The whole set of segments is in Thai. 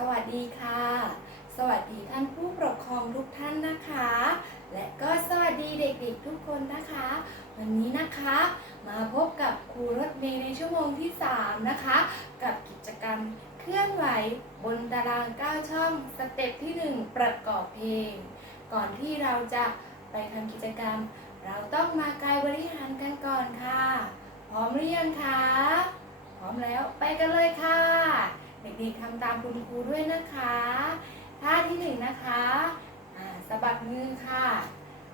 สวัสดีค่ะ สวัสดีท่านผู้ปกครองทุกท่านนะคะ และก็สวัสดีเด็กๆทุกคนนะคะ วันนี้นะคะ มาพบกับครูรถเมย์ในชั่วโมงที่ 3 นะคะ กับกิจกรรมเคลื่อนไหวบนตาราง9ช่องสเต็ปที่ 1 ประกอบเพลง ก่อนที่เราจะไปทำกิจกรรม เราต้องมากายบริหารกันก่อนค่ะ พร้อมหรือยังคะ พร้อมแล้วไปกันเลยค่ะ ด็กๆทำตามคุณครูด้วยนะคะท่าที่หนึ่งนะคะสะบัดมือค่ะ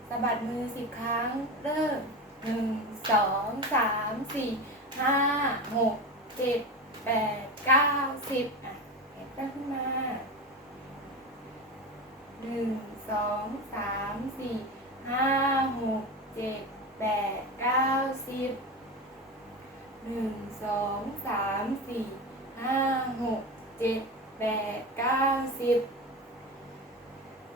สะบัดมือสิบครั้งเริ่มหนึ่งสองสามสี่ห้าหกเจ็ดแปดเก้าสิบอะแขนตั้งขึ้นมาหนึ่งสองสามสี่ห้าหกเจ็ดแปดเก้าสิบหนึ่งสองสามสี่ห้าหกเจ็ดแปดเก้าสิบ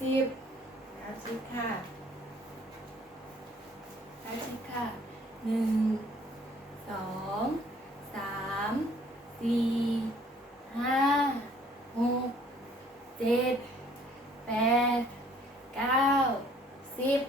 สิบสาสิบค่ะสาสิบค่ะหนึ่งสองสามสี่ห้าหกเจ็ดแปดเก้าสิบ